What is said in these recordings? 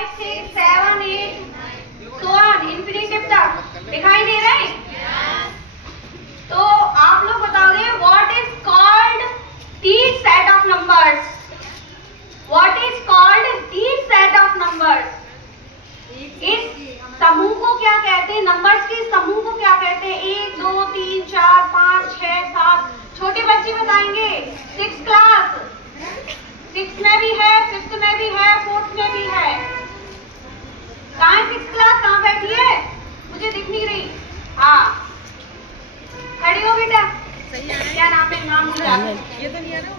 5, 6, 7, 8 so on infinitive तक दिखाई दे रहे हैं? तो आप लोग बताओगे what is called this set of numbers? What is called this set of numbers? इस समूह को क्या कहते हैं? नंबर्स के समूह को क्या कहते हैं? 1 2 3 4 5 6 7 छोटे बच्चे बताएंगे। 6 क्लास 6 में भी है, 5th में भी है, 4th में भी है। कहाँ है 6 क्लास? कहाँ बैठी है? मुझे दिख नहीं रही। हाँ खड़ी हो बेटा। क्या नाम है? नाम ये तो नहीं आ रहा।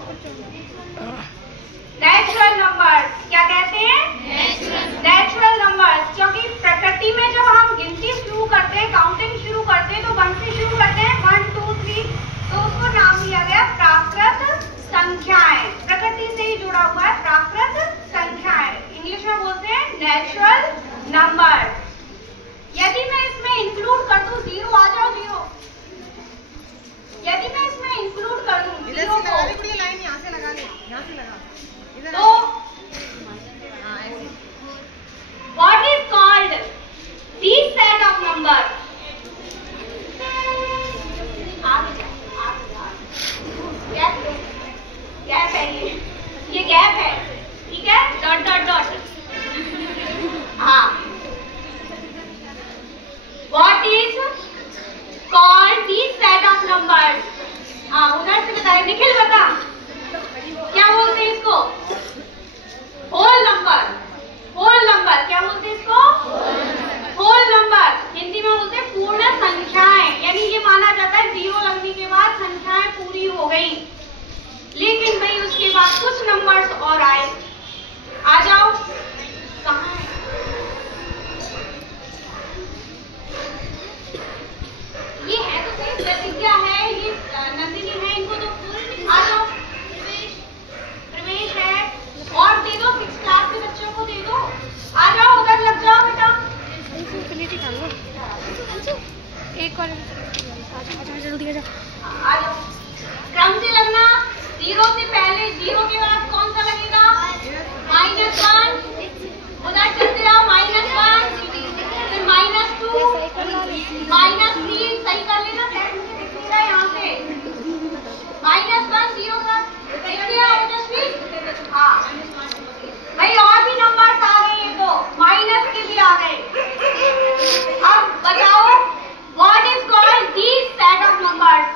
नेचुरल नंबर्स क्या कहते हैं? Natural numbers. क्योंकि प्रकृति में जब हम गिनती शुरू करते हैं, काउंटिंग शुरू करते हैं तो 1 से शुरू करते हैं, 1 2 3, तो उसको नाम दिया गया प्राकृत संख्याएं। प्रकृति से ही जुड़ा हुआ है प्राकृत संख्याएं, इंग्लिश में बोलते हैं नेचुरल नंबर। यदि मैं इसमें इंक्लूड कर दूं 0, आ जाओ 0। यदि मैं इसमें इंक्लूड कर दूं 0 को, लाइन यहाँ से लगा ले, यहाँ से लगा तो what is called this set of number? Gap है ये गैप है, ठीक है, डॉट डॉट डॉट। हाँ what is called this set of numbers? हाँ उधर से बताइए, निखिल बता क्या बोलते हैं इसको? Whole number. होल नंबर क्या बोलते हैं इसको? Whole number. हिंदी में बोलते हैं पूर्ण संख्याएं। यानी ये माना जाता है 0 लगने के बाद संख्याएं पूरी हो गई। लेकिन भाई उसके बाद कुछ नंबर्स और आए। आ जाओ, कहाँ है? ये है तो सही, प्रतिज्ञा है, ये नंदिनी है, इनको तो आ जाओ। प्रवेश है और दे दो, 6 क्लास के बच्चों को दे दो। आ जाओ उधर लग जाओ बेटा। एक और जल्दी आ जाओ। आ जाओ क्रम से लगना। 0 से पहले 0 के बाद कौन सा लगेगा? -1। उधर चलते जाओ, -1 फिर -2 -3। सही कर लेना, सेट मुझे दिख नहीं रहा है यहाँ से। -1 0 तक देखिए यशस्वी। हाँ भाई और भी नंबर्स आ गए हैं, तो माइनस के भी आ गए। अब बताओ what is called this set of numbers?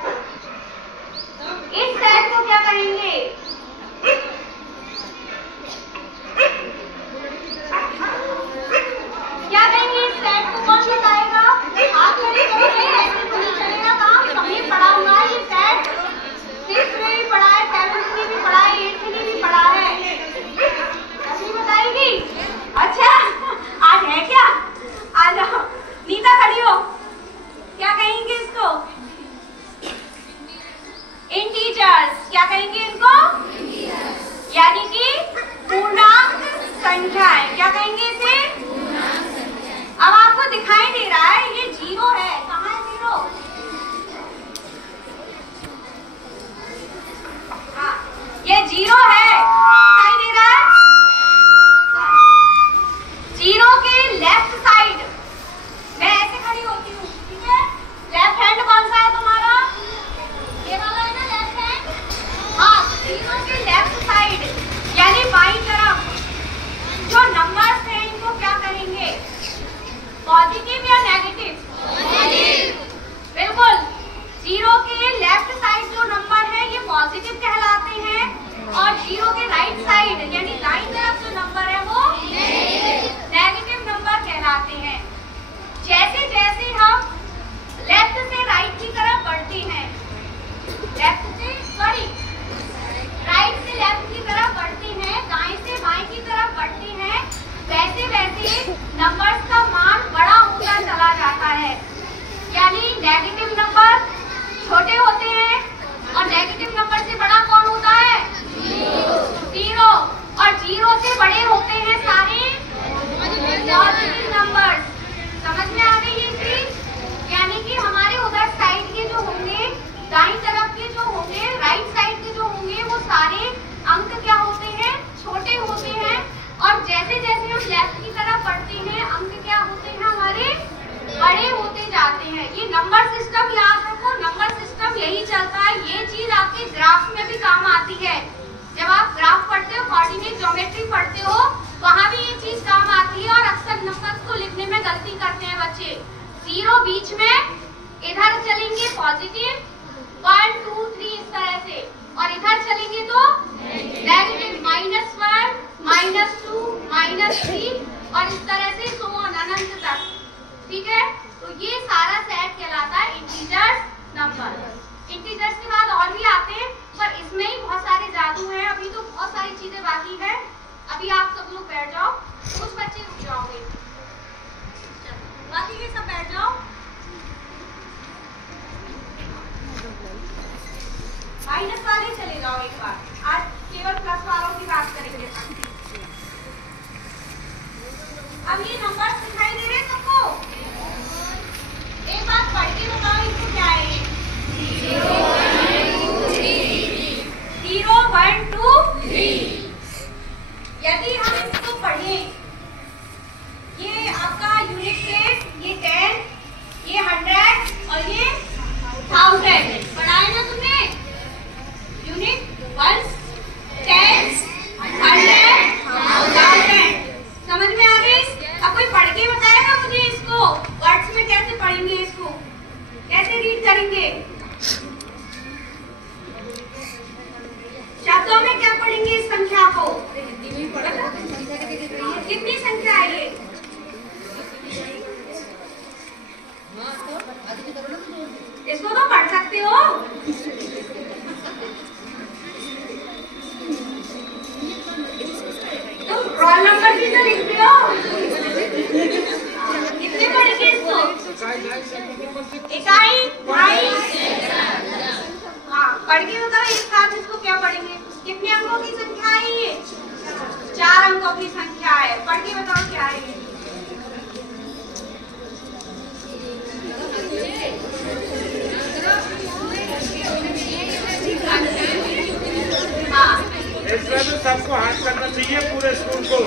इस सेट को क्या कहेंगे? क्या कहेंगे इस सेट को? कौन बताएगा? आप खड़े करोगे, ऐसे तो नहीं चलेगा काम। सबने पढ़ा हुआ है ये सेट, 6th में भी पढ़ा है, 7th में भी पढ़ा है, 8th में भी पढ़ा है। असली बताएगी? अच्छा आज है क्या? आ जाओ नीता खड़ी हो। क्या कहेंगे इसको? इंटीजर्स। क्या कहेंगे इनको? यानी कि पूर्णांक संख्याएं। क्या कहेंगे इसे? अब आपको दिखाई दे रहा है ये 0 है। कहाँ है 0? हाँ ये 0 है, दिखाई दे रहा है? 0 के लेफ्ट साइड मैं ऐसे खड़ी होती हूँ, ठीक है? लेफ्ट हैंड कौन सा है तुम्हारा? ये वाला है ना लेफ्ट हैंड। हाँ 0 के लेफ्ट साइड यानी बाईं तरफ जो नंबर्स हैं इनको क्या कहेंगे? पॉजिटिव या नेगेटिव? बिल्कुल। 0 के लेफ्ट साइड जो नंबर है ये पॉजिटिव कहलाते हैं और 0 के राइट साइड यानी दाईं तरफ जो नंबर है वो नेगेटिव नंबर कहलाते हैं। जैसे जैसे हम लेफ्ट से राइट की तरफ बढ़ते हैं, राइट से लेफ्ट की तरफ बढ़ते हैं, दाएं से बाएं की तरफ बढ़ते हैं, वैसे वैसे नंबर्स का मान बड़ा होता नंबर सिस्टम याद रखो, नंबर सिस्टम यही चलता है। ये चीज आपके ग्राफ में भी काम आती है। जब आप ग्राफ पढ़ते हो, कोऑर्डिनेट ज्योमेट्री पढ़ते हो, वहां भी ये चीज काम आती है। और अक्सर नंबर्स को लिखने में गलती करते हैं बच्चे। 0 बीच में, इधर चलेंगे पॉजिटिव, 1 2 3 इस तरह से, और इधर चलेंगे तो नेगेटिव, -1 -2 -3 और इस तरह से सो ऑन अनंत तक। ठीक है, तो ये सारा सेट कहलाता है इंटीजर्स नंबर। इंटीजर्स के बाद और भी आते हैं, पर इसमें ही बहुत सारे जादू हैं। अभी तो बहुत सारी चीजें बाकी है। अभी आप सब लोग बैठ जाओ, कुछ बच्चे रुक जाओगे, बाकी के सब बैठ जाओ। माइनस वाले चले जाओ एक बार, आज केवल प्लस वालों की बात करेंगे। अब ये नंबर दिखाई दे रहे हैं सबको? एक बात पढ़ के बताओ, इसको क्या है? 0 1 2 3। यदि हम इसको पढ़ें, ये आपका यूनिट 8, ये 10, ये 100 और ये 1000 पढ़ाए ना तुमने? यूनिट 1 10 100 1000 समझ में आ गई? अब कोई पढ़ के बताएगा मुझे इसको वर्ड्स में कैसे पढ़ेंगे, इसको कैसे रीड करेंगे, शब्दों में क्या पढ़ेंगे इस संख्या को? कितनी संख्या है ये? इसको तो पढ़ सकते हो। तुम रोल नंबर भी तो लिखते हो। कितने पढ़ेंगे इसको? इकाई, ढाई। हाँ, पढ़ के बताओ एक साथ इसको क्या पढ़ेंगे? कितने अंकों की संख्या है ये? 4 अंकों की संख्या है। पढ़ के बताओ क्या है ये? हाँ, इसमें तो सबको हाथ करना चाहिए पूरे स्कूल को।